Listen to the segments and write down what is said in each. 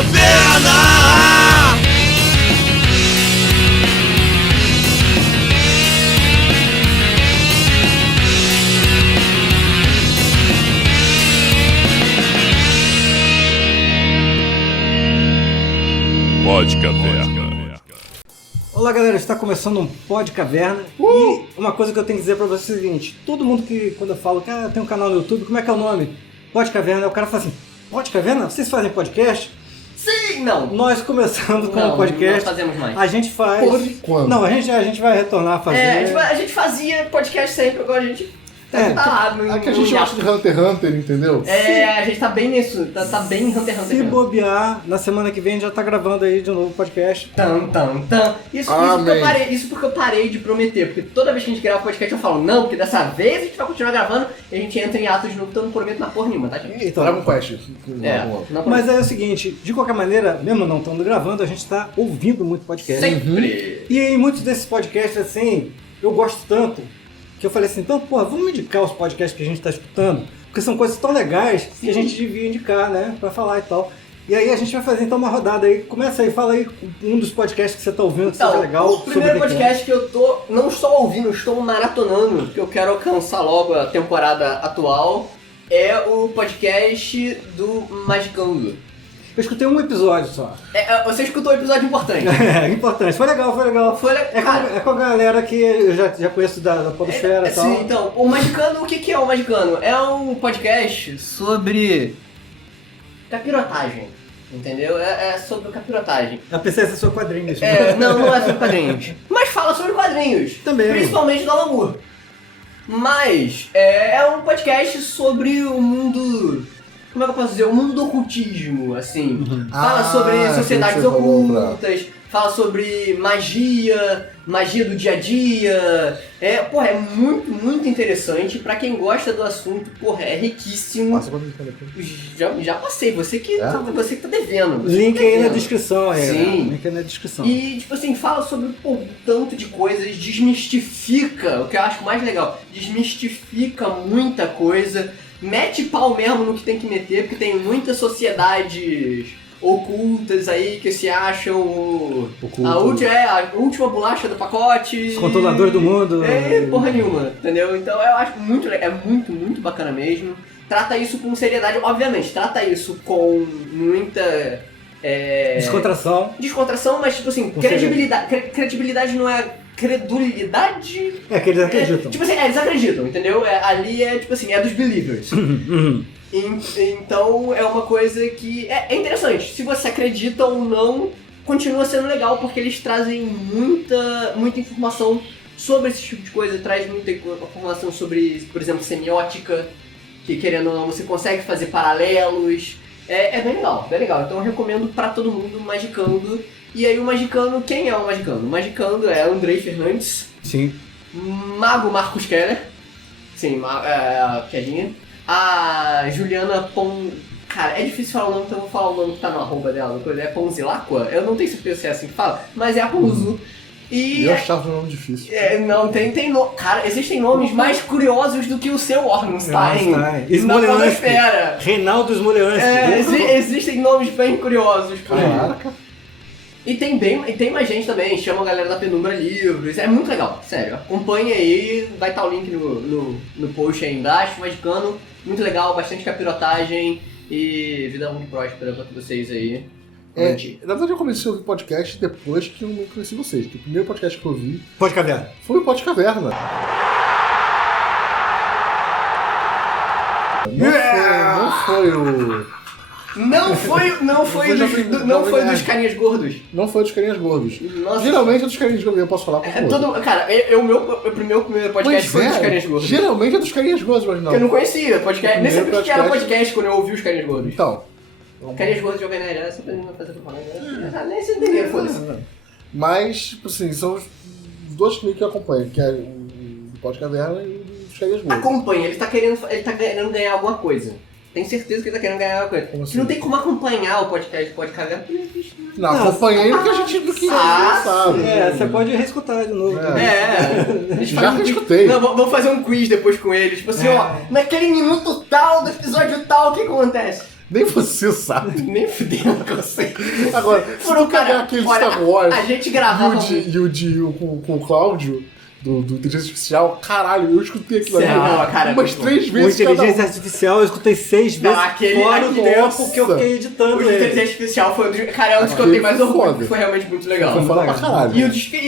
Caverna! Pod Caverna. Olá galera, está começando um Pod Caverna e uma coisa que eu tenho que dizer pra vocês é o seguinte: todo mundo que, quando eu falo que tem um canal no YouTube, como é que é o nome? Pod Caverna, o cara fala assim: Pod Caverna? Vocês fazem podcast? Sim, não. Nós começamos com um podcast. Não fazemos mais. A gente faz. Por enquanto. Não, a gente vai retornar a fazer. A gente fazia podcast sempre, agora a gente tá lá no. É que a gente gosta de Hunter x Hunter, entendeu? A gente tá bem nisso, tá bem Hunter x Hunter. Se bobear, na semana que vem a gente já tá gravando aí de novo o podcast. Isso porque eu parei de prometer, porque toda vez que a gente grava podcast eu falo, não, porque dessa vez a gente vai continuar gravando e a gente entra em atos de novo, então eu não prometo na porra nenhuma, tá, gente? Então, Dragon Quest. Não mas é o seguinte, de qualquer maneira, mesmo não estando gravando, a gente tá ouvindo muito podcast. Sempre. E em muitos desses podcasts, assim, eu gosto tanto que eu falei assim, então, porra, vamos indicar os podcasts que a gente tá escutando, porque são coisas tão legais que a gente devia indicar, né, pra falar e tal. E aí a gente vai fazer então uma rodada aí. Começa aí, fala aí um dos podcasts que você tá ouvindo que seja legal. O primeiro podcast que eu tô, não estou ouvindo, estou maratonando, porque eu quero alcançar logo a temporada atual, é o podcast do Magicando. Eu escutei um episódio só. Você escutou um episódio importante. Importante. Foi legal. É com a galera que eu já conheço da podosfera e tal. Sim, então, o Magicando, o que é o Magicando? É um podcast sobre capirotagem, entendeu? É sobre capirotagem. Eu pensei que é sobre quadrinhos. Não é sobre quadrinhos. Mas fala sobre quadrinhos. Também. Principalmente do Alan Moore. Mas é um podcast sobre o mundo... Como é que eu posso dizer? O mundo do ocultismo, assim. Fala sobre sociedades ocultas, fala sobre magia do dia a dia. É muito, muito interessante. Pra quem gosta do assunto, é riquíssimo. Passa quanto tempo aqui? Já passei, você que tá devendo. Link aí na descrição aí. Sim. Link aí na descrição. E, tipo assim, fala sobre um tanto de coisas, desmistifica, o que eu acho mais legal, desmistifica muita coisa. Mete pau mesmo no que tem que meter, porque tem muitas sociedades ocultas aí que se acham a última bolacha do pacote. Os controladores do mundo. Porra nenhuma, entendeu? Então eu acho muito legal, é muito, muito bacana mesmo. Trata isso com seriedade, obviamente, trata isso com muita... Descontração, mas tipo assim, credibilidade não é... Credulidade? É que eles acreditam. Tipo assim, eles acreditam, entendeu? Ali é tipo assim, é dos believers. Então é uma coisa que é interessante. Se você acredita ou não, continua sendo legal, porque eles trazem muita informação sobre esse tipo de coisa. Traz muita informação sobre, por exemplo, semiótica, que querendo ou não, você consegue fazer paralelos. É bem legal. Então eu recomendo pra todo mundo o Magicando. E aí o Magicando, quem é o Magicando? O Magicando é Andrei Fernandes. Sim. Mago Marcos Keller. Sim, Quedinha. A Juliana Cara, é difícil falar o nome, então eu vou falar o nome que tá no arroba dela. É Ponzilacqua? Eu não tenho certeza se é assim que fala, mas é a Ponzu. E eu achava o nome difícil. Cara, existem nomes mais curiosos do que o seu Ornstein. Na podosfera. Reinaldo Smoleansky. Existem nomes bem curiosos por aí. Caraca. E tem mais gente também, chama a galera da Penumbra Livros, é muito legal, sério. Acompanha aí, vai estar o link no post aí embaixo, Magicando, muito legal, bastante capirotagem e vida muito próspera pra vocês aí. Na verdade eu comecei a ouvir podcast depois que eu conheci vocês, que o primeiro podcast que eu ouvi... Pod Caverna. Foi o Pod Caverna. Não foi o... Não foi dos carinhas gordos. Não foi dos carinhas gordos. Nossa. Geralmente é dos carinhas gordos, eu posso falar por favor. Cara, o meu primeiro podcast foi dos carinhas gordos. Geralmente é dos carinhas gordos, mas não. Porque eu não conhecia podcast. Nem sabia o que era podcast quando eu ouvi os carinhas gordos. Então. Carinhas gordos jovem nerd, era sempre não fazer propaganda. Nem sei entender, foda-se. Mas, tipo assim, são os dois que eu acompanho, que é o Pod Caverna e os carinhas gordos. Acompanha, ele tá querendo ganhar alguma coisa. Tenho certeza que ele tá querendo ganhar alguma coisa. Como assim? Que não tem como acompanhar o podcast Pod Caverna, porque não existe. Não, acompanhei porque a gente sabe. Você pode reescutar de novo. Já reescutei. Não, vamos fazer um quiz depois com eles. Tipo assim, ó, naquele minuto tal do episódio tal, o que acontece? Nem você sabe. Nem fudendo que eu sei. Agora, se tu pegar aquele Star Wars a gente gravava com o Cláudio, do Inteligência Artificial, caralho, eu escutei aquilo ali Sério? Não, cara, umas muito 3 O vezes cada Inteligência Artificial eu escutei 6 vezes fora do tempo que eu fiquei O editando Inteligência ele. Artificial foi um dos... Cara, é um dos que eu Aquele tenho mais foi orgulho, foda. porque foi realmente muito legal. Foi foda pra caralho. E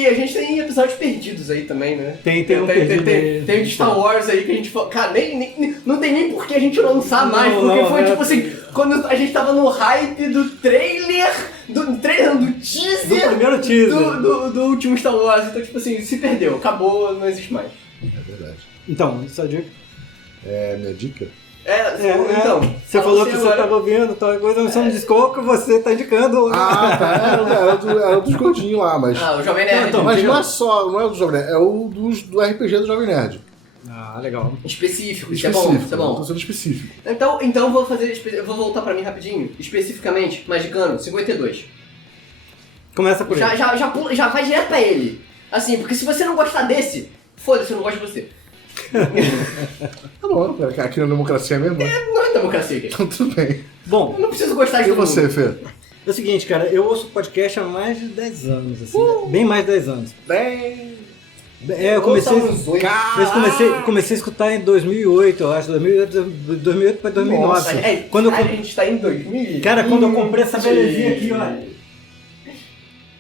a gente tem episódios perdidos aí também, né? Tem um perdido aí. Tem o de Star Wars aí que a gente falou. Cara, não tem nem por que a gente lançar mais, porque não, foi é. tipo assim, quando a gente tava no hype do trailer, do teaser. Do primeiro teaser. Do último Star Wars. Então, tipo assim, se perdeu, acabou, não existe mais. É verdade. Então, essa dica. É, minha dica? Então. Você fala falou que você você agora. estava ouvindo, tal coisa, você não disse qual que você está indicando. Ah, tá. Era dos gordinhos lá, mas. Ah, o Jovem Nerd. Então, Mas não é do Jovem Nerd, é o do RPG do Jovem Nerd. Ah, legal. Específico, isso é bom, isso é bom. Tô sendo específico. Então eu vou voltar pra mim rapidinho. Especificamente, Magicano, 52. Começa por ele. Já vai direto pra ele. Assim, porque se você não gostar desse, foda-se, eu não gosto de você. Tá bom, aqui na democracia mesmo. Não é democracia aqui. Então tudo bem. Bom, Eu não preciso gostar de E todo você, mundo. Fê? é o seguinte, cara, eu ouço podcast há mais de 10 anos, assim, bem mais de 10 anos. Eu comecei, Ouça uns 8. comecei a escutar em 2008, eu acho, 2008 para 2009. Nossa, Quando eu a gente tá em 2000. Cara, quando eu comprei essa belezinha aqui, ó.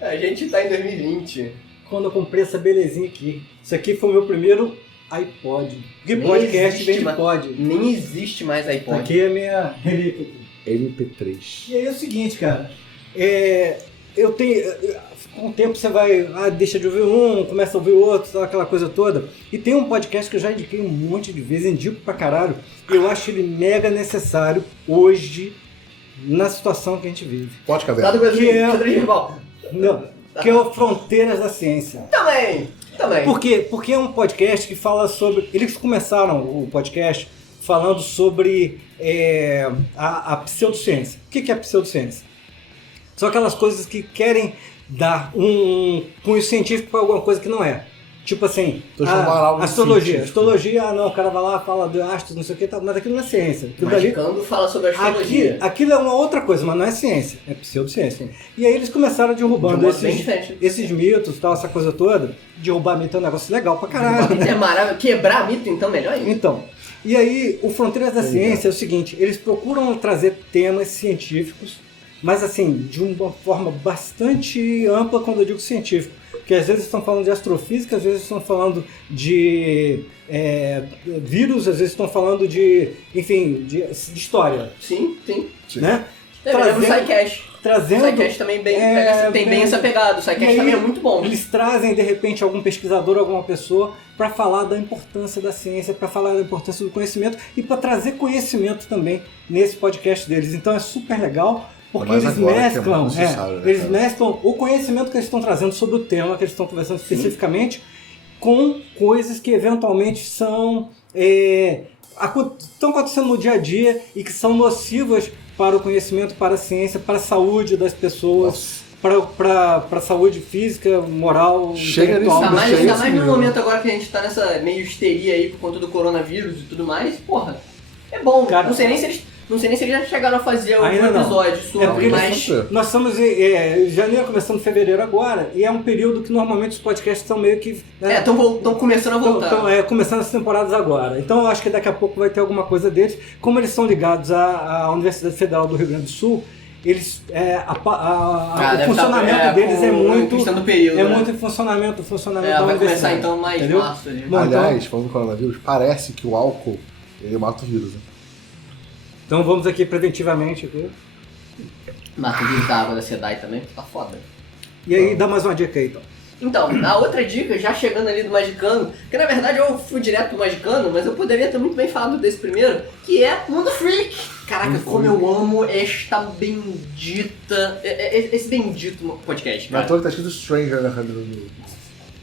A gente tá em 2020. Quando eu comprei essa belezinha aqui. Isso aqui foi o meu primeiro iPod. Porque Nem podcast existe vem de mais. pod. Nem existe mais iPod. Aqui é a minha relíquia. MP3. E aí é o seguinte, cara. Eu tenho. Com o tempo você vai. Deixa de ouvir um, começa a ouvir outro, aquela coisa toda. E tem um podcast que eu já indiquei um monte de vezes, indico pra caralho. E eu acho ele mega necessário hoje, na situação que a gente vive. Pode Lá do caverna. Brasil, Que é- xadrez verbal. Não, que é o Fronteiras da Ciência. Também. Por quê? Porque é um podcast que fala sobre... Eles começaram o podcast falando sobre a pseudociência. O que é a pseudociência? São aquelas coisas que querem dar um cunho científico para alguma coisa que não é. Tipo assim, Transformar algo em astrologia. científico. Astrologia, não, o cara vai lá, fala de astros, não sei o que, mas aquilo não é ciência. Aquilo dali- Magicando fala sobre astrologia. Aquilo é uma outra coisa, mas não é ciência, é pseudociência. E aí eles começaram derrubando De um modo bem diferente. esses mitos, tal, essa coisa toda. Derrubar mito é um negócio legal pra caralho. É maravilhoso. Quebrar mito, então, melhor ainda. Então, e aí o Fronteiras da Ciência é o seguinte, eles procuram trazer temas científicos, mas assim, de uma forma bastante ampla quando eu digo científico. Porque às vezes estão falando de astrofísica, às vezes estão falando de vírus, às vezes estão falando de, enfim, de história, Sim. né? Eu lembro do SciCast. O Trazendo... SciCast também tem bem essa pegada. O E SciCast aí, também é muito bom. Eles trazem, de repente, algum pesquisador, alguma pessoa, para falar da importância da ciência, para falar da importância do conhecimento e para trazer conhecimento também nesse podcast deles. Então é super legal, porque Mas eles agora que é mesclam, muito necessário, né, eles cara? mesclam o conhecimento que eles estão trazendo sobre o tema que eles estão conversando especificamente com coisas que eventualmente são estão acontecendo no dia a dia e que são nocivas para o conhecimento, para a ciência, para a saúde das pessoas, para a saúde física, moral, Chega intelectual. nisso, Ainda chega mais nesse no nível. momento agora que a gente tá nessa meio histeria aí por conta do coronavírus e tudo mais, porra, é bom. Cara, não sei nem se eles já chegaram a fazer algum Ainda não. episódio sobre, porque mas... nós estamos em janeiro, começando fevereiro agora, e é um período que normalmente os podcasts estão meio que... Estão começando a voltar. Estão começando as temporadas agora. Então eu acho que daqui a pouco vai ter alguma coisa deles. Como eles são ligados à Universidade Federal do Rio Grande do Sul, eles, o funcionamento deles é muito... questão do período, É né? muito em funcionamento da vai universidade. começar então mais Entendeu? março ali. Bom, Aliás, falando do coronavírus, parece que o álcool ele mata o vírus. Né? Então vamos aqui preventivamente. Mata o vírus da água da SEDAI também, tá foda. E aí dá mais uma dica aí, então. Então, a outra dica, já chegando ali do Magicano, que na verdade eu fui direto do Magicano, mas eu poderia ter muito bem falado desse primeiro, que é Mundo Freak. Caraca, como eu amo esta bendita... Esse bendito podcast, Na cara. toa tá escrito Stranger na câmera do...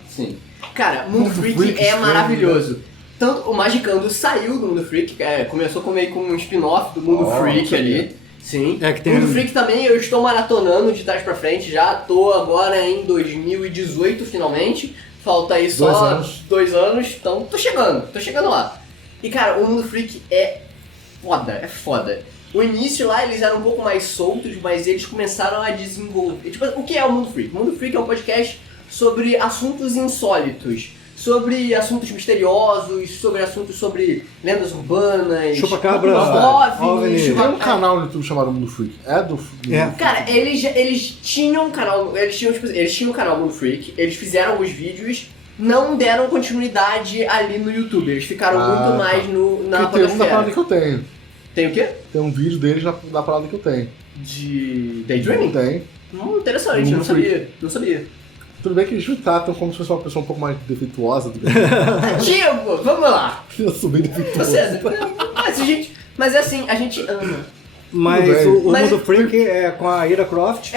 Sim. Cara, Mundo Mundo Freak Freak, é Stranger. maravilhoso. Tanto o Magicando saiu do Mundo Freak, começou meio com um spin-off do Mundo Freak ali. Sim. É que tem- Mundo Freak também eu estou maratonando de trás pra frente, já tô agora em 2018 finalmente. Falta aí só 2 anos. 2 anos, então tô chegando lá. E cara, o Mundo Freak é foda. O início lá eles eram um pouco mais soltos, mas eles começaram a desenvolver. Tipo, o que é o Mundo Freak? O Mundo Freak é um podcast sobre assuntos insólitos, sobre assuntos misteriosos, sobre assuntos sobre lendas urbanas, Chupa-cabra, OVNIs. Tem um canal no YouTube chamado Mundo Freak. É do... É. Cara, eles tinham um canal, eles tinham um canal Mundo Freak, eles fizeram alguns vídeos, não deram continuidade ali no YouTube, eles ficaram muito mais na Porque tem um da parada podosfera. que eu tenho. Tem o quê? Tem um vídeo deles da parada que eu tenho. De Daydreaming? Tem. Interessante, eu não Mundo sabia, não sabia. Tudo bem que eles me tratam como se fosse uma pessoa um pouco mais defeituosa do que Diego, vamos lá! eu sou bem defeituoso. Mas assim, a gente ama. Mas Tudo bem. o Mas- Mundo Freak é com a Ira Croft.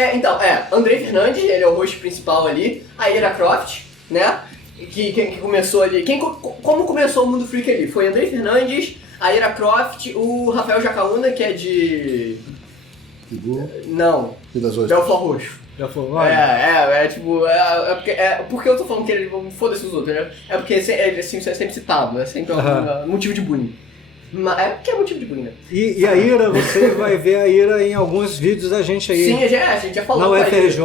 Andrei Fernandes, ele é o host principal ali, a Ira Croft, né? Que começou ali. Como começou o Mundo Freak ali? Foi Andrei Fernandes, a Ira Croft, o Rafael Jacaúna, que é de. Figu Não, e das outras. Belfort Roxo. Já falou, olha. Porque eu tô falando que ele. Foda-se os outros, né? É porque ele assim, é sempre citado, é sempre um motivo de bullying. É porque é motivo de bullying, né? E a Ira, você vai ver a Ira em alguns vídeos da gente aí. Sim, a gente já falou. Na com a Ira. UFRJ,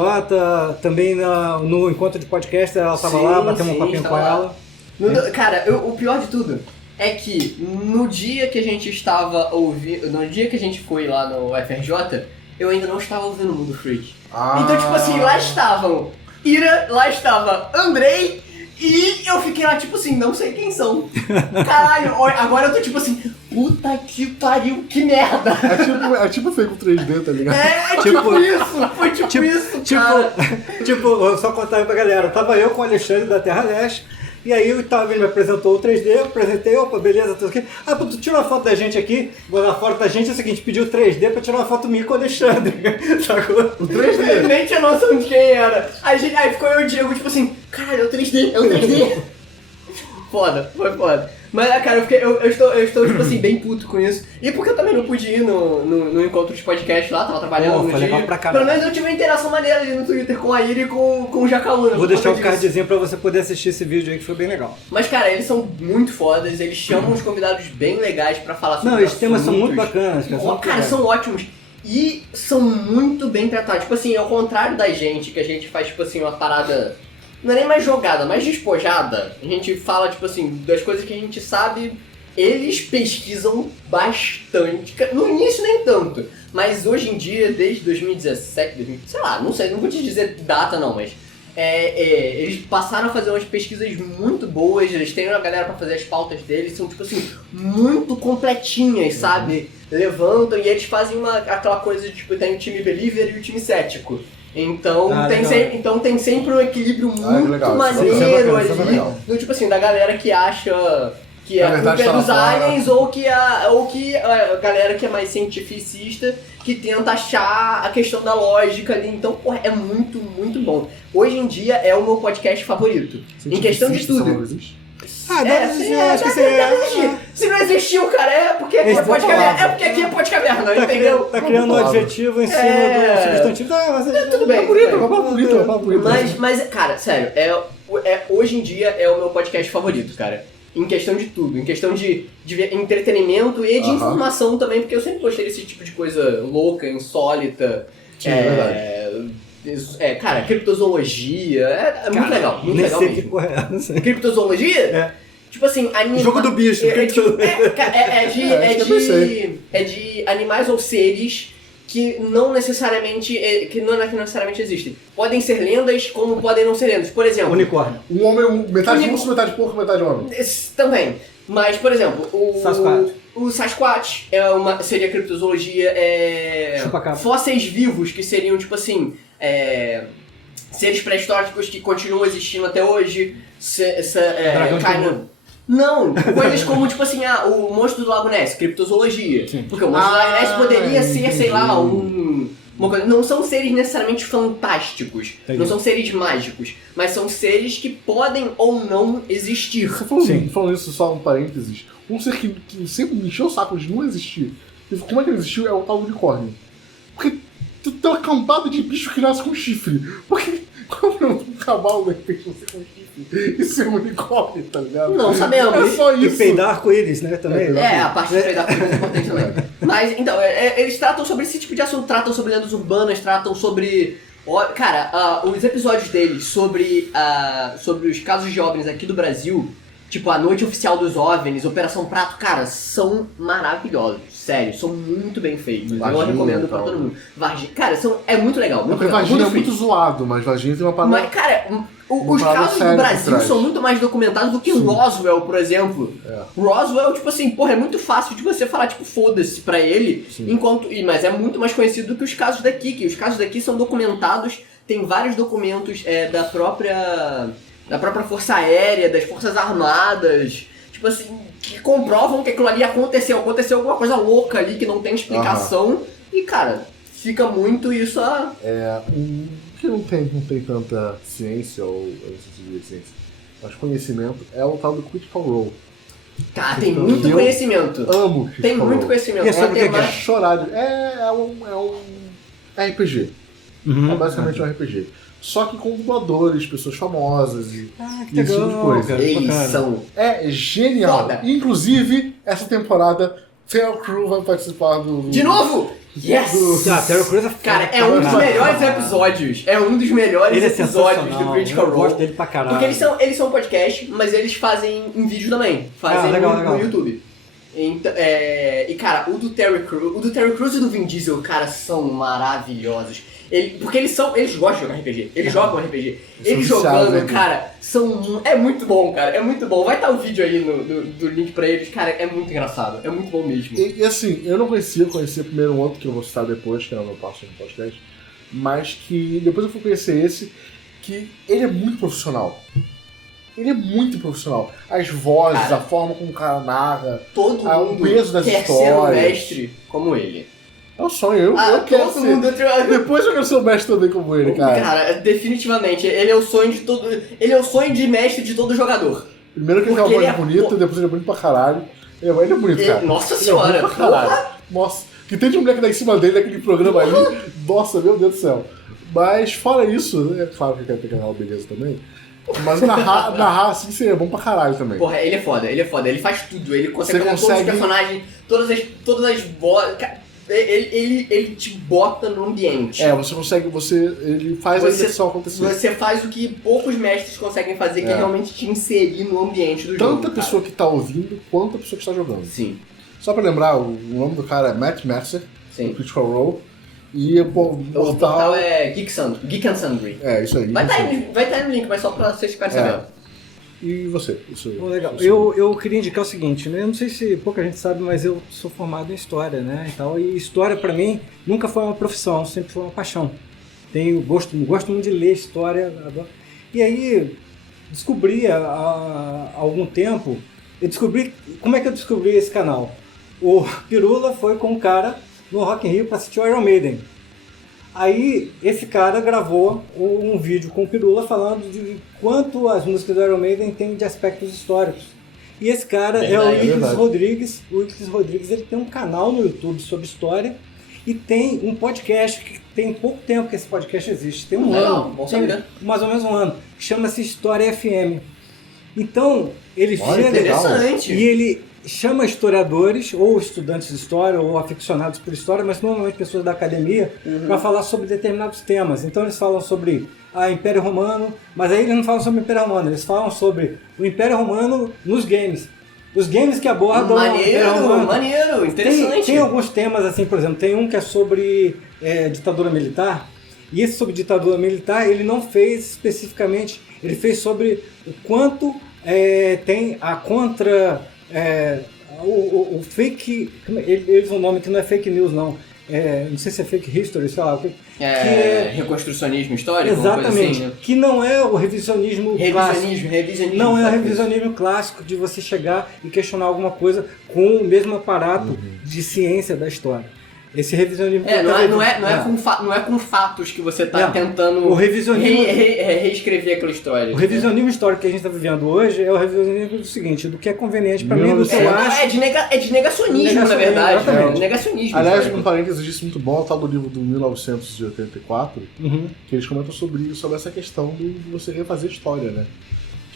também no encontro de podcast, ela estava Sim, lá, batemos um sim, papinho com estava lá. ela. Cara, o pior de tudo é que no dia que a gente estava ouvindo. No dia que a gente foi lá no FRJ, eu ainda não estava ouvindo o Mundo Freak. Então, tipo assim, lá estavam Ira, lá estava Andrei, e eu fiquei lá, tipo assim, não sei quem são. Caralho, agora eu tô tipo assim, puta que pariu, que merda. É tipo feio com 3D, tá ligado? É tipo isso, foi tipo isso, cara. Tipo, só contar aí pra galera, tava eu com o Alexandre da Terra Leste, e aí o Otávio ele me apresentou o 3D, eu apresentei, opa, beleza, tudo aqui. Ah, pô, tu tira uma foto da gente aqui, vou na foto da gente, é o seguinte, pediu o 3D pra tirar uma foto minha com o Alexandre, sacou? O 3D. Eu nem tinha noção de quem era. Aí ficou eu e o Diego, tipo assim, caralho, é o 3D, é o 3D. Foda, foi foda. Mas, cara, eu estou, tipo assim, bem puto com isso. E porque eu também não pude ir no encontro de podcast lá, tava trabalhando no Foi dia. legal pra caralho. Pelo menos eu tive uma interação maneira ali no Twitter com a Ira e com o Jacaúna. Vou deixar o por conta disso. cardzinho pra você poder assistir esse vídeo aí que foi bem legal. Mas, cara, eles são muito fodas, eles chamam os convidados bem legais pra falar sobre Não, os temas são assuntos. muito bacanas, cara. Cara, são ótimos. E são muito bem tratados. Tipo assim, ao contrário da gente, que a gente faz, tipo assim, uma parada... Não é nem mais jogada, mais despojada. A gente fala, tipo assim, das coisas que a gente sabe... Eles pesquisam bastante. No início nem tanto. Mas hoje em dia, desde 2017, sei lá, não sei, não vou te dizer data não, mas... eles passaram a fazer umas pesquisas muito boas, eles têm a galera pra fazer as pautas deles, são tipo assim, muito completinhas, sabe? Levantam e eles fazem aquela coisa de tipo, tem o time believer e o time cético. Então, tem sempre um equilíbrio muito legal. maneiro Isso é bacana, isso é ali. legal. Do tipo assim, da galera que acha que a Na culpa verdade, é tá lá dos fora. aliens ou que a galera que é mais cientificista que tenta achar a questão da lógica ali. Então, porra, é muito, muito bom. Hoje em dia é o meu podcast favorito. Em questão de tudo. Ah, deve existir, acho que deve existir. Se não existiu, cara, é porque aqui é Esse podcast, é porque aqui é podcast caverna, entendeu? Tá criando um adjetivo em cima do substantivo. Ah, mas Tudo bem, Bonito, tudo bem. é uma bonito. Mas, cara, sério, hoje em dia é o meu podcast favorito, cara. Em questão de tudo, em questão de entretenimento e de informação também, porque eu sempre gostei desse tipo de coisa louca, insólita. Sim, é verdade. Cara, criptozoologia, é muito legal, muito nem legal sei que mesmo. porra é essa. Criptozoologia? É. Tipo assim, Jogo do bicho. É de animais ou seres que não necessariamente existem. Podem ser lendas, como podem não ser lendas. Por exemplo, Unicórnio. Um homem, metade urso, metade porco, metade homem. também. Mas, por exemplo, Sasquatch. o Sasquatch seria criptozoologia, Chupacabra. fósseis vivos, que seriam, tipo assim, seres pré-históricos que continuam existindo até hoje. Dragão de Komodo. Não, coisas como, tipo assim, o monstro do Lago Ness, criptozoologia. Porque o monstro do Lago Ness poderia ser, entendi. sei lá, uma coisa. Não são seres necessariamente fantásticos, Entendi. não são seres mágicos, mas são seres que podem ou não existir. Falando isso, só um parênteses. Um ser que sempre me encheu o saco de não existir. E como é que ele existiu? É o tal unicórnio. Porque tu tem uma cambada de bicho que nasce com chifre. Porque como um cavalo de repente você com chifre? e ser um unicórnio, tá ligado? Não sabemos. É só E isso. peidar arco-íris, né? Também. A parte de peidar é importante também. Mas, então, eles tratam sobre esse tipo de assunto, tratam sobre lendas urbanas, tratam sobre... Cara, os episódios deles sobre os casos de OVNIs aqui do Brasil, tipo a Noite Oficial dos OVNIs, Operação Prato, cara, são maravilhosos. Sério, são muito bem feitos. Varginha, eu recomendo pra tal. todo mundo. Varginha, cara, é muito legal. Muito Porque legal, Varginha é muito muito zoado, mas Varginha tem uma parada... Mas, cara, os parada casos séria do por Brasil trás. são muito mais documentados do que Roswell, por exemplo. É. Roswell, tipo assim, porra, é muito fácil de você falar, tipo, foda-se pra ele, Sim. mas é muito mais conhecido do que os casos daqui, que os casos daqui são documentados, tem vários documentos da própria Força Aérea, das Forças Armadas, tipo assim, que comprovam que aquilo ali aconteceu alguma coisa louca ali que não tem explicação, e, cara, fica muito isso que não tem tanta ciência, ou eu não sei se dizer ciência, mas conhecimento, é o tal do Critical Role. Cara, tem muito conhecimento. Amo Critical Tem muito Role. conhecimento. E é sobre o que É mais- chorar de... É um RPG. Uhum. É basicamente um RPG. Só que com dubladores, pessoas famosas e Que esse tipo de legal, coisa. cara. Eles Bacana. são... É genial. Foda. Inclusive, essa temporada, Terrell Crew vai participar do... De novo? Yes! Terry Crews é foda Cara, é pra um dos caralho. melhores episódios. É um dos melhores Ele é episódios do sensacional. Critical Eu gosto Role. dele pra caralho. Porque eles são podcast, mas eles fazem em vídeo também. Fazem legal, no legal. YouTube. Então, e cara, o do Terry Crews e do Vin Diesel, cara, são maravilhosos. Porque eles gostam de jogar RPG. Eles jogam RPG. Eles são viciados, jogando, né? cara, é muito bom, cara. É muito bom. Vai estar o vídeo aí do link pra eles. Cara, é muito engraçado. É muito bom mesmo. E assim, eu não conhecia primeiro um outro que eu vou citar depois, que é o meu próximo podcast, mas que depois eu fui conhecer esse, que ele é muito profissional. Ele é muito profissional. As vozes, Cara, a forma como o cara narra, Todo o mundo peso das quer ser um histórias. mestre como ele. É um sonho, eu quero todo ser. mundo... Depois eu quero ser o mestre também como ele, cara. Cara, definitivamente, ele é o sonho de todo. Ele é o sonho de mestre de todo jogador. Primeiro que ele tem uma Porque voz ele é bonita, depois ele é bonito pra caralho. Ele é bonito, cara. Nossa Ele é senhora! bonito pra caralho. Nossa, que tem de mulher que dá em cima dele naquele programa ali. Nossa, meu Deus do céu. Mas fora isso, é claro que ele quer pegar uma beleza também. Mas narrar assim seria bom pra caralho também. Porra, ele é foda. Ele faz tudo. Ele consegue Você fazer todos os consegue- personagens, todas as vozes. Cara, ele te bota no ambiente. Você consegue, ele faz a imersão acontecer. Você faz o que poucos mestres conseguem fazer, que é realmente te inserir no ambiente do jogo. Tanto a pessoa que tá ouvindo, quanto a pessoa que está jogando. Sim, Só pra lembrar, o nome do cara é Matt Mercer, sim. do Critical Role. E o O portal é Geek and Sundry. É, isso aí. Vai isso estar no link, mas só pra vocês ficarem sabendo. E você? Isso, Pô, legal. isso. Eu queria indicar o seguinte, né? Eu não sei se pouca gente sabe, mas eu sou formado em História, né? E história pra mim nunca foi uma profissão, sempre foi uma paixão. Gosto muito de ler história. Adoro. E aí descobri há algum tempo, como é que eu descobri esse canal? O Pirula foi com um cara no Rock in Rio para assistir o Iron Maiden. Aí esse cara gravou um vídeo com o Pirula falando de quanto as músicas do Iron Maiden têm de aspectos históricos. E esse cara é o Verdade, Ickles verdade. Rodrigues. O Ickles Rodrigues ele tem um canal no YouTube sobre história e tem um podcast que tem pouco tempo que esse podcast existe. Tem um Legal, ano, bom tem saber. mais ou menos um ano, que chama-se História FM. Então, ele Olha, chega Interessante. e ele chama historiadores, ou estudantes de história, ou aficionados por história, mas normalmente pessoas da academia, para falar sobre determinados temas. Então eles falam sobre o Império Romano, mas aí eles não falam sobre o Império Romano, eles falam sobre o Império Romano nos games. Os games que abordam o Império Romano. Maneiro, interessante. Tem alguns temas, assim, por exemplo, tem um que é sobre ditadura militar, e esse sobre ditadura militar ele não fez especificamente, ele fez sobre o quanto tem a contra... o fake, eles um nome que não é fake news não, não sei se é fake history, sei lá, que é reconstrucionismo histórico? Uma coisa exatamente, assim, né? que não é o revisionismo clássico, Revisionismo. não é o sabe? revisionismo clássico de você chegar e questionar alguma coisa com o mesmo aparato de ciência da história. Esse revisionismo Não é com fatos que você está tentando o revisionismo reescrever aquela história. O revisionismo histórico que a gente está vivendo hoje é o revisionismo do seguinte, do que é conveniente para mim, do que eu acho. É de negacionismo, na verdade. Exatamente. Negacionismo. Aliás, histórico. um parênteses disso muito bom, é o tal do livro do 1984, Uhum. que eles comentam sobre essa questão de você refazer história, né?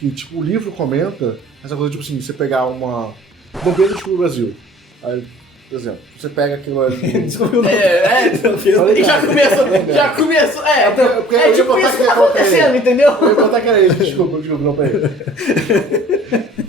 que tipo, o livro comenta essa coisa, tipo assim, você pegar uma... Dom Pedro descobriu o Brasil. Aí, por exemplo, você pega aquilo ali... E já começou, porque é eu ia tipo botar isso que aquele tá negócio pra acontecendo, ele. entendeu? Eu ia botar que era ele, desculpa, não pra ele.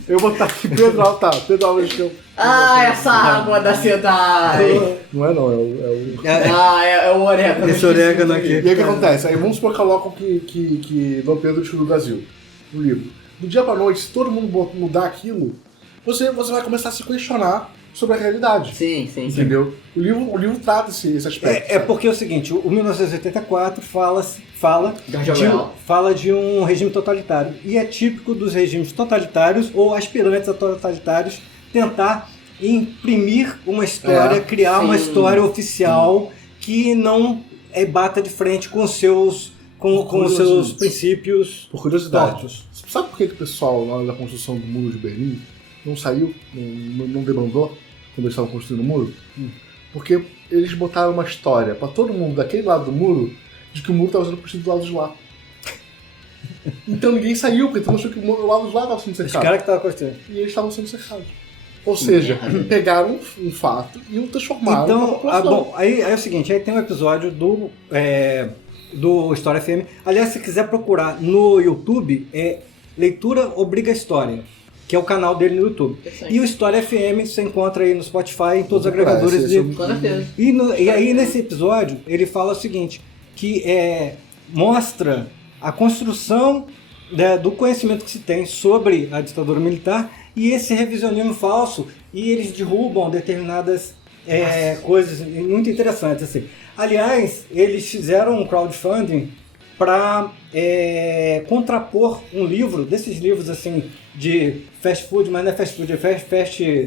Eu vou botar aqui Pedro Alves, tá, Pedro Alves que eu... Ah, essa água da cidade. Não é não, é o... É o orégano. Esse orégano aqui. E aí o que acontece? Aí vamos supor que colocam que Dom Pedro descobriu o Brasil, no livro. Do dia pra noite, se todo mundo mudar aquilo, você vai começar a se questionar sobre a realidade. Sim. Entendeu? O livro trata esse aspecto. É porque é o seguinte, o 1984 fala de um regime totalitário. E é típico dos regimes totalitários ou aspirantes a totalitários tentar imprimir uma história, criar uma história oficial que não bata de frente com os seus princípios. Por curiosidade, tortos. sabe por que o pessoal, na hora da construção do muro de Berlim, não saiu, não debandou quando eles estavam construindo o muro? Porque eles botaram uma história pra todo mundo daquele lado do muro de que o muro estava sendo construído do lado de lá. Então ninguém saiu, porque todo mundo achou que o lado de lá estava sendo Os cercado. caras que estavam construindo. E eles estavam sendo cercados. Ou seja, pegaram um fato e o transformaram Então, numa população. bom, aí é o seguinte, aí tem um episódio do História FM. Aliás, se quiser procurar no YouTube, Leitura Obriga História, que é o canal dele no YouTube. E o História FM você encontra aí no Spotify, em todos os agregadores. Com certeza. E aí nesse episódio ele fala o seguinte, que mostra a construção do conhecimento que se tem sobre a ditadura militar e esse revisionismo falso, e eles derrubam determinadas coisas muito interessantes. Assim. Aliás, eles fizeram um crowdfunding para contrapor um livro, desses livros assim de fast food, mas não é fast food, é fast Eu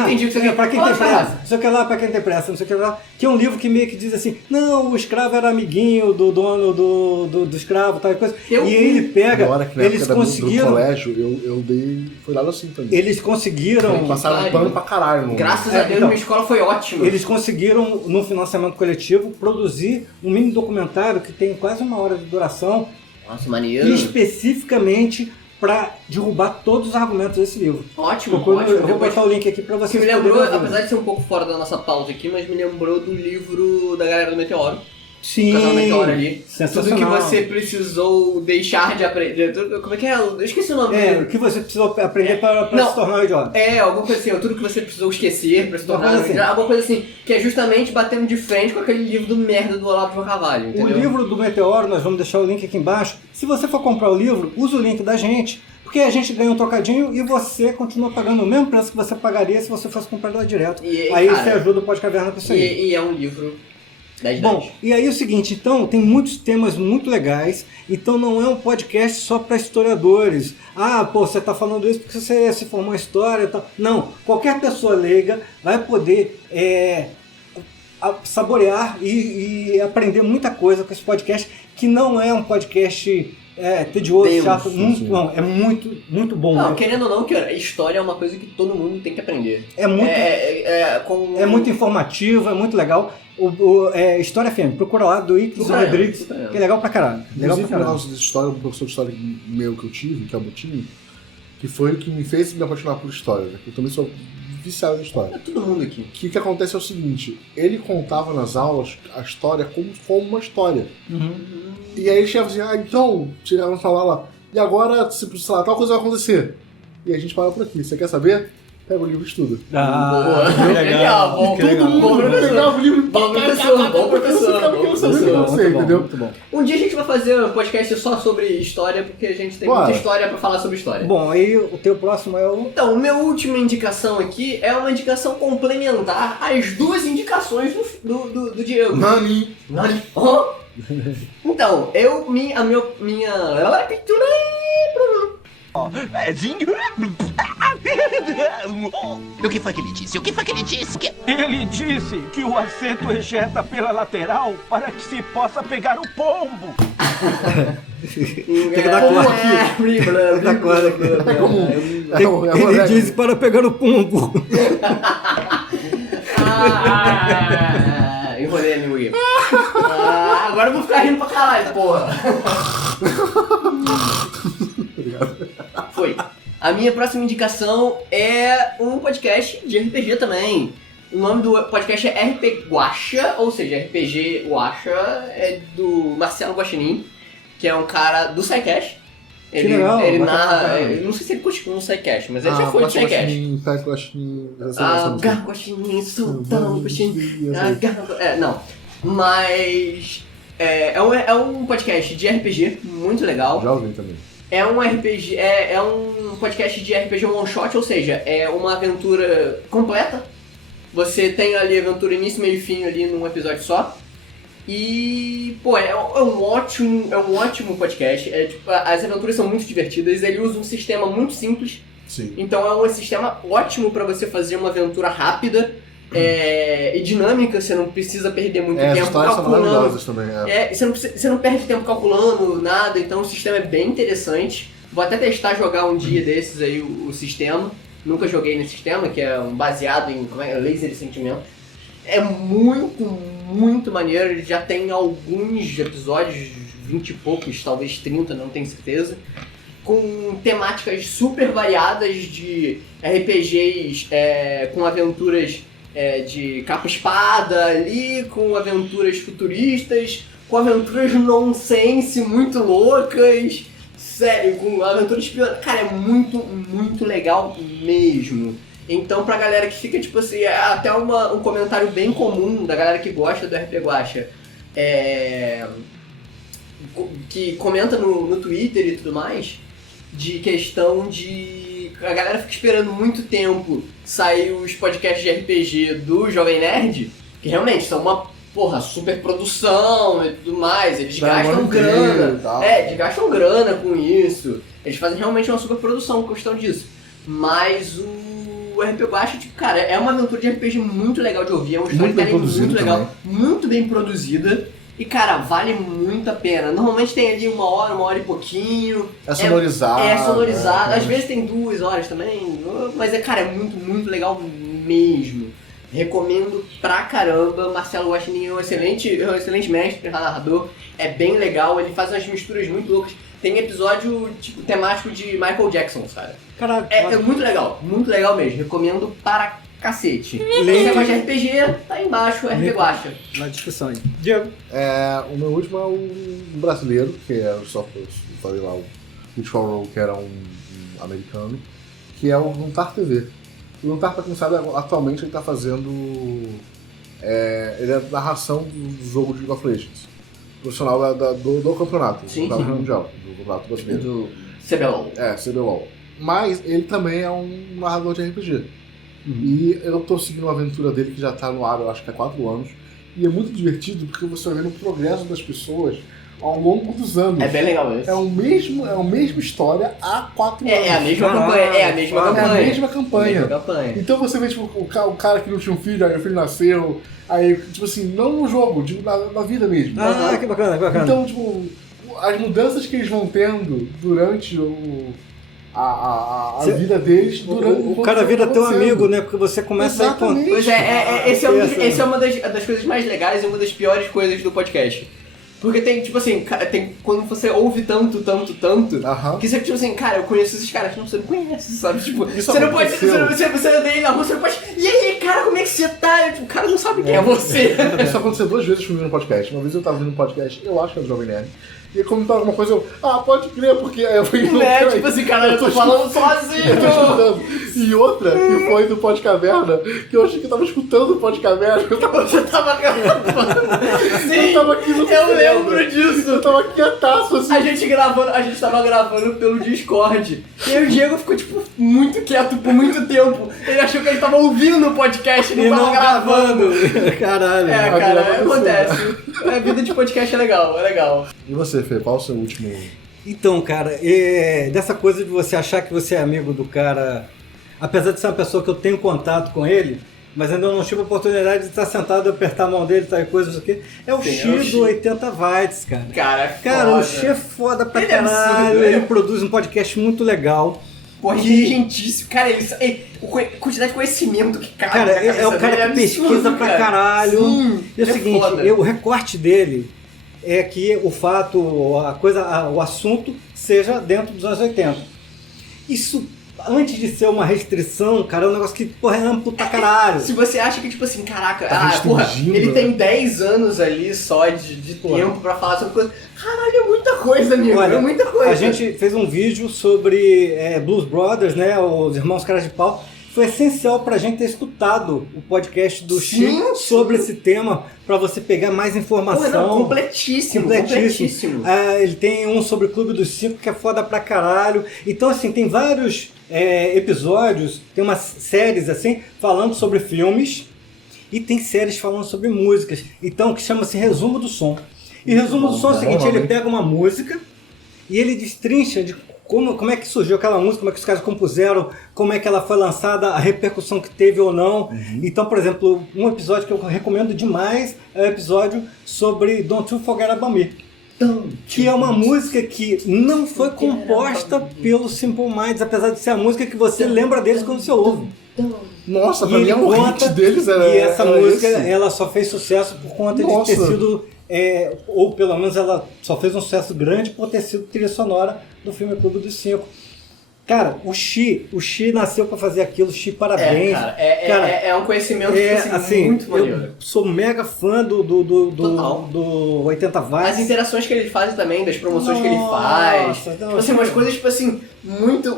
entendi o que você quer. Pra quem tem pressa, não sei o que lá, pra quem tem pressa, não sei o que lá, que é um livro que meio que diz assim, não, o escravo era amiguinho do dono do escravo, tal coisa. E ele pega, Agora que na eles época conseguiram, do colégio, eu dei, foi lá assim também. eles conseguiram, Passaram pano pra caralho. Graças a Deus, então, minha escola foi ótima. eles conseguiram, no financiamento coletivo, produzir um mini documentário que tem quase 1 hora de duração, Nossa, maneiro. especificamente para derrubar todos os argumentos desse livro. Ótimo, Eu vou botar o link aqui para Que vocês me lembrou, poderem ouvir. apesar de ser um pouco fora da nossa pauta aqui, mas me lembrou do livro da galera do Meteoro. Sim, Casal Meteoro ali. sensacional. Tudo que você precisou deixar de aprender. Como é que é? Eu esqueci o nome do O livro. que você precisou aprender para Não. se tornar um idiota. Alguma coisa assim, tudo que você precisou esquecer pra se tornar Alguma coisa assim. alguma coisa assim, que é justamente batendo de frente com aquele livro do merda do Olavo de Carvalho, O entendeu? livro do Meteoro, nós vamos deixar o link aqui embaixo. Se você for comprar o livro, usa o link da gente, porque a gente ganha um trocadinho e você continua pagando o mesmo preço que você pagaria se você fosse comprar lá direto. Aí cara, você ajuda o Pós-Caverna com isso aí. E é um livro 10 Bom, e aí é o seguinte, então, tem muitos temas muito legais, então não é um podcast só para historiadores. Você tá falando isso porque você se formou em história e tal. Não, qualquer pessoa leiga vai poder saborear e aprender muita coisa com esse podcast, que não é um podcast tedioso, Deus, chato, sim. não, é muito, muito bom. Não, né? querendo ou não, que história é uma coisa que todo mundo tem que aprender. É muito, Com... é muito informativo, é muito legal. História FM, procura lá, do Ictus Procura ela, Rodrigues, procura ela. que é legal pra caralho. Legal Inclusive, pra um caralho. negócio de história, um professor de história meu que eu tive, que é o Botinho, que foi o que me fez me apaixonar por história. Né? Eu também sou viciado em história. É todo mundo aqui. O que acontece é o seguinte, ele contava nas aulas a história como uma história. E aí ele chegava assim, então, chegava a falar lá, e agora, sei lá, tal coisa vai acontecer. E a gente para por aqui, você quer saber? Pega o livro e estuda. Boa. que legal. Bom, que todo legal. mundo pegava o livro e Bom professor, bom professor, bom professor. Você, entendeu? Muito bom. Um dia a gente vai fazer um podcast só sobre história, porque a gente tem Bora. muita história pra falar sobre história. Bom, aí o teu próximo é o... Então, a minha última indicação aqui é uma indicação complementar às duas indicações do Diego. Nani! Nani. Oh. Então, minha pintura O que foi que ele disse? O que foi que ele disse? Ele disse que o assento ejeta pela lateral para que se possa pegar o pombo. Tem que dar corda aqui. Tem que dar corda aqui. Ele disse para pegar o pombo. Enrolei a língua aqui. Agora eu vou ficar rindo pra caralho, porra. obrigado. Foi. A minha próxima indicação é um podcast de RPG também. O nome do podcast é RP Guacha, ou seja, RPG Guacha é do Marcelo Guaxinim, que é um cara do SciCast. Que legal, ele bacana, narra, bacana. eu não sei se ele continua no SciCast, mas ele já foi no SciCast. Guaxinim, soltão, Guaxinim. Não. Mas é um podcast de RPG muito legal. Já ouvi também. É um RPG, é um podcast de RPG one shot, ou seja, é uma aventura completa. Você tem ali aventura início, meio e fim ali num episódio só. E, pô, é um ótimo podcast. Tipo, as aventuras são muito divertidas, ele usa um sistema muito simples. Sim. Então é um sistema ótimo pra você fazer uma aventura rápida e dinâmica, você não precisa perder muito As tempo histórias são calculando. maravilhosas também. Você não perde tempo calculando nada, então o sistema é bem interessante. Vou até testar jogar um dia desses aí o sistema. Nunca joguei nesse sistema, que é baseado em laser de sentimento. É muito maneiro, ele já tem alguns episódios, 20 e poucos, talvez 30, não tenho certeza. Com temáticas super variadas de RPGs com aventuras de capa-espada ali, com aventuras futuristas, com aventuras nonsense muito loucas, sério, com aventuras espionagem. Cara, é muito legal mesmo. Então, pra galera que fica, tipo assim, até um comentário bem comum da galera que gosta do RPG Guacha, que comenta no Twitter e tudo mais, de questão de... A galera fica esperando muito tempo sair os podcasts de RPG do Jovem Nerd, que realmente são uma, super produção e tudo mais, eles gastam grana, gastam grana com isso, eles fazem realmente uma super produção com questão disso, mas o RPG Guacha, tipo, cara, é uma aventura de RPG muito legal de ouvir, é uma storytelling muito legal, muito bem produzida. E, cara, vale muito a pena. Normalmente tem ali uma hora e pouquinho. É sonorizado. É sonorizado. Às vezes tem 2 horas também. Mas, cara, é muito legal mesmo. Recomendo pra caramba. Marcelo Guaxinim é um excelente mestre, narrador. É bem legal. Ele faz umas misturas muito loucas. Tem episódio, tipo, temático de Michael Jackson, sabe? Caralho. É muito legal mesmo. Recomendo para cacete. Se você gosta de RPG, tá aí embaixo, RPG Guacha. Na descrição aí. Diego. O meu último é um brasileiro, que é eu falei lá, o Critical Role, que era um americano, que é o Luntar TV. O Luntar, pra quem sabe, atualmente ele tá fazendo... ele é narração do jogo de League of Legends. Profissional do campeonato, sim, do mundial, do campeonato brasileiro. Do CBLOL. CBLOL. Mas ele também é um narrador de RPG. E eu tô seguindo uma aventura dele que já tá no ar, eu acho que há 4 anos. E é muito divertido porque você vai vendo o progresso das pessoas ao longo dos anos. É bem legal mesmo. É a mesma história há 4 anos. É a mesma campanha. É a mesma campanha. Então você vê, tipo, o cara que não tinha um filho, aí o filho nasceu. Aí, tipo assim, não no jogo, digo, na vida mesmo. Que bacana, que bacana. Então, tipo, as mudanças que eles vão tendo durante a vida deles, durante o cara vira teu amigo, né? Porque você começa Exatamente. Pois esse é uma das coisas mais legais e uma das piores coisas do podcast. Porque tem, tipo assim, tem quando você ouve tanto, que você, tipo assim, cara, eu conheço esses caras que você não conhece, sabe? Tipo, você não pode, você anda aí na rua, você não pode, e aí, cara, como é que você tá? Tipo, o cara não sabe quem é você. Isso aconteceu 2 vezes comigo no podcast. Uma vez eu tava ouvindo um podcast, eu acho que era do Jovem Nerd, e ele comentou alguma coisa, pode crer, porque aí eu fui... Tipo assim, cara, eu tô falando sozinho. Eu tô escutando. E outra, que foi do Podcaverna, que eu achei que eu tava escutando o Podcaverna. Você tava gravando. Sim, eu tava aqui no eu lembro disso. Eu tava quietaço, assim. A gente tava gravando pelo Discord. E aí o Diego ficou, tipo, muito quieto por muito tempo. Ele achou que ele tava ouvindo o podcast e não tava gravando. Caralho. Cara, acontece. A vida de podcast é legal. E você, Fê, qual o seu último... Então, cara, dessa coisa de você achar que você é amigo do cara, apesar de ser uma pessoa que eu tenho contato com ele, mas ainda não tive a oportunidade de estar sentado e apertar a mão dele, tal coisa, isso aqui, é o Xi do 80 Bytes, cara. Cara, o Xi é foda pra caralho, ele produz um podcast muito legal. Porra, gentíssimo. Cara, a quantidade de conhecimento que cara, é o cara que pesquisa pra caralho. Sim, e é o seguinte, o recorte dele é que o fato, o assunto seja dentro dos anos 80. Isso, antes de ser uma restrição, cara, é um negócio que, porra, é amplo pra caralho. Se você acha que, tipo assim, caraca, Tá restringindo, ele né? tem 10 anos ali só de tempo pra falar sobre coisa. Caralho, é muita coisa, amigo. Olha, é muita coisa. a gente fez um vídeo sobre Blues Brothers, né, os irmãos Caras de Pau. Foi essencial pra gente ter escutado o podcast do Sim, Chico sobre esse tema, pra você pegar mais informação. Porra, não, completíssimo. Ele tem um sobre o Clube dos Cinco que é foda pra caralho. Então, assim, tem vários episódios, tem umas séries, assim, falando sobre filmes e tem séries falando sobre músicas. Então, que chama-se Resumo do Som. E Resumo do Som é o seguinte, ele pega uma música e ele destrincha de como é que surgiu aquela música, como é que os caras compuseram, como é que ela foi lançada, a repercussão que teve ou não. Então, por exemplo, um episódio que eu recomendo demais é o episódio sobre Don't You Forget About Me, que é uma música que não foi composta pelo Simple Minds, apesar de ser a música que você lembra deles quando você ouve. Nossa, E pra mim ele é um hit conta- deles era E essa era música, esse. ela só fez sucesso por conta Nossa. de ter sido, ou pelo menos ela só fez um sucesso grande por ter sido trilha sonora do filme Clube dos Cinco. Cara, o Xi nasceu pra fazer aquilo, Xi, parabéns. Cara, É um conhecimento assim, muito maneiro. eu sou mega fã do Total. 80 As Watts. interações que ele faz também, das promoções que ele faz. Nossa, Tipo assim, umas coisas, tipo assim, muito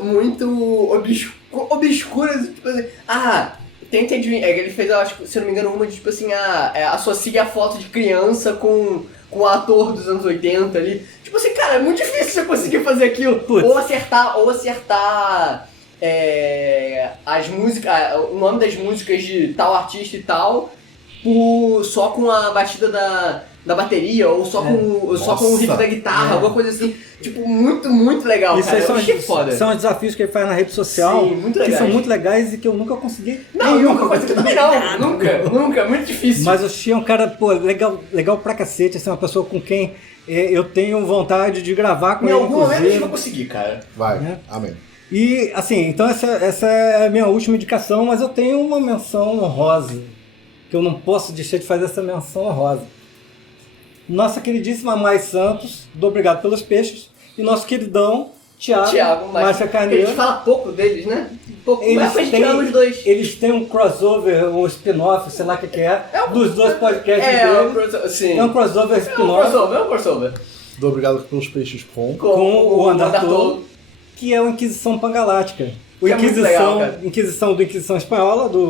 obscuras. Tipo assim, tem entendimento. Ele fez, eu acho, se eu não me engano, uma de, tipo assim, associa a foto de criança com o ator dos anos 80 ali. Tipo assim, cara, é muito difícil você conseguir fazer aquilo. Putz. Ou acertar as músicas, o nome das músicas de tal artista e tal, só com a batida da bateria, ou só com o riff da guitarra, alguma coisa assim. Tipo, muito legal, Isso cara. aí Eu achei foda. são os desafios que ele faz na rede social, Sim, muito que legais. são muito legais e que eu nunca consegui. Não, eu nunca consegui também não. Nunca. Muito difícil. Mas o Xi é um cara, pô, legal pra cacete, assim, uma pessoa com quem eu tenho vontade de gravar com em ele, algum momento a gente inclusive. vai conseguir, cara. Vai, né? amém. E, assim, então essa é a minha última indicação, mas eu tenho uma menção honrosa, que eu não posso deixar de fazer essa menção honrosa. Nossa queridíssima Mai Santos, do Obrigado pelos Peixes, e nosso queridão Thiago Márcia A Carneiro. gente fala pouco deles, né? Pouco. Eles Mas a gente têm- ama os dois. Eles têm um crossover, ou spin-off, sei lá o que é, dos dois podcasts deles. Sim. É um crossover spin-off É um crossover. Do Obrigado pelos Peixes com. com o Andar Andar Tolo, que é o Inquisição Pangalática. O Que é muito legal, cara. Inquisição do Inquisição Espanhola, do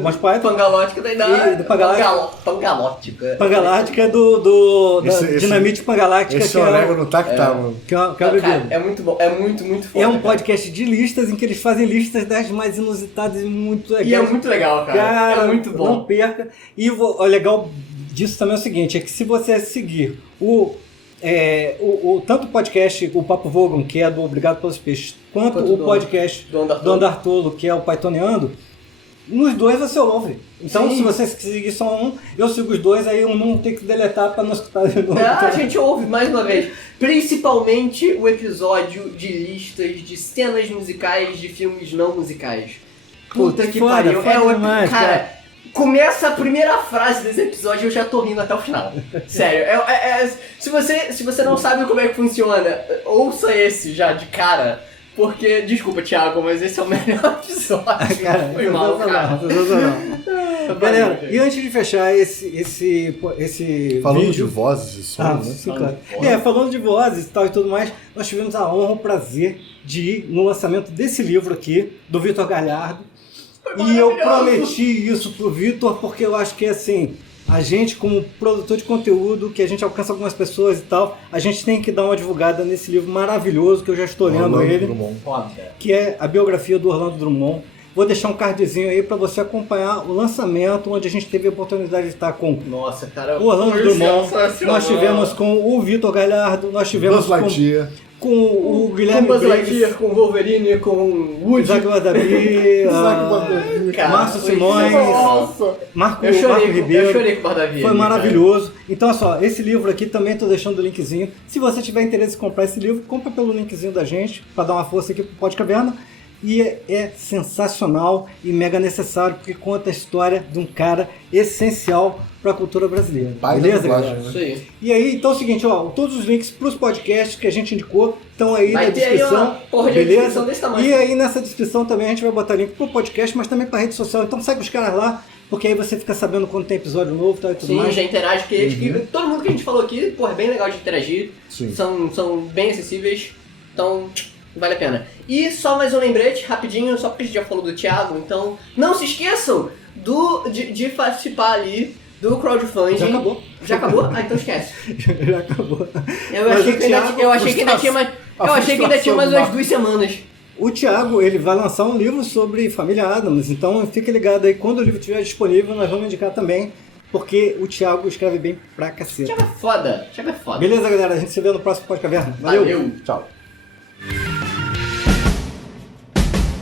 Monty Python. Pangalótica da idade. E do Pangalática. Pangalótica. Pangalática da Esse- Dinamite Pangaláctica, Esse que é orégano tá que tá, mano. que é a Cara, bebida. é muito bom. É muito foda. É um cara. podcast de listas em que eles fazem listas das mais inusitadas e muito legais. E é muito legal, cara. Cara, é muito bom. não perca. E o legal disso também é o seguinte, é que se você seguir tanto o podcast, o Papo Vogon, que é do Obrigado pelos Peixes, quanto o podcast do Andar do Andar Tolo, que é o Paitoneando, nos dois você ouve. Então, Sim. se você seguir só um, eu sigo os dois, aí eu não tenho que deletar para não escutar de novo. A gente ouve mais uma vez. Principalmente o episódio de listas de cenas musicais de filmes não musicais. Puta que foda, pariu. foda o demais, cara. Começa a primeira frase desse episódio e eu já tô rindo até o final. Sério. Se você não sabe como é que funciona, ouça esse já de cara. Porque, desculpa, Thiago, mas esse é o melhor episódio. Cara, Foi mal, cara. Galera, e antes de fechar esse Falando vídeo... de vozes e sons, né? sim, claro. Falando de vozes e tal e tudo mais, nós tivemos a honra, o prazer de ir no lançamento desse livro aqui, do Vitor Galhardo. E eu prometi isso pro Vitor, porque eu acho que, assim, a gente, como produtor de conteúdo, que a gente alcança algumas pessoas e tal, a gente tem que dar uma divulgada nesse livro maravilhoso, que eu já estou lendo Orlando ele, Drummond. Foda. que é a biografia do Orlando Drummond. Vou deixar um cardzinho aí para você acompanhar o lançamento, onde a gente teve a oportunidade de estar com Nossa, cara. o Orlando foi Drummond, sensacional. nós tivemos com o Vitor Galhardo, nós tivemos Buzz Lightyear. com o Com Guilherme Buzz Briggs, Lightyear, com Wolverine, com Woody. Isaac Guardavi, Cara, Márcio foi- Simões, Nossa. Marco Eu chorei Ribeiro. com o Bardavi. Foi maravilhoso. Então, olha só, esse livro aqui também estou deixando o linkzinho. Se você tiver interesse em comprar esse livro, compra pelo linkzinho da gente, para dar uma força aqui pro Pod Caverna. e é sensacional e mega necessário, porque conta a história de um cara essencial para a cultura brasileira. Pai da Beleza, dublagem, galera? né? Isso aí. E aí, então é o seguinte, ó, todos os links para os podcasts que a gente indicou estão aí Vai na ter aí descrição. uma porra de descrição desse tamanho. E aí nessa descrição também a gente vai botar link pro podcast, mas também para rede social. Então segue os caras lá, porque aí você fica sabendo quando tem episódio novo, tal, e tudo Sim, mais. já interage com eles. que todo mundo que a gente falou aqui, porra, é bem legal de interagir. Sim. São bem acessíveis. Então, vale a pena. E só mais um lembrete, rapidinho, só porque a gente já falou do Thiago. Então, não se esqueçam de participar ali do crowdfunding. Já acabou. Já acabou? Ah, então esquece. Já acabou. Eu Mas achei, o que ainda, Thiago, eu achei que ainda tinha mais. a Eu achei que ainda tinha mais umas frustração 2 semanas. O Thiago, ele vai lançar um livro sobre Família Addams, então fique ligado aí, quando o livro estiver disponível, nós vamos indicar também, porque o Thiago escreve bem pra caceta. Thiago é foda. Thiago é foda. Beleza, galera? A gente se vê no próximo Pode Caverna. Valeu! Valeu. Tchau.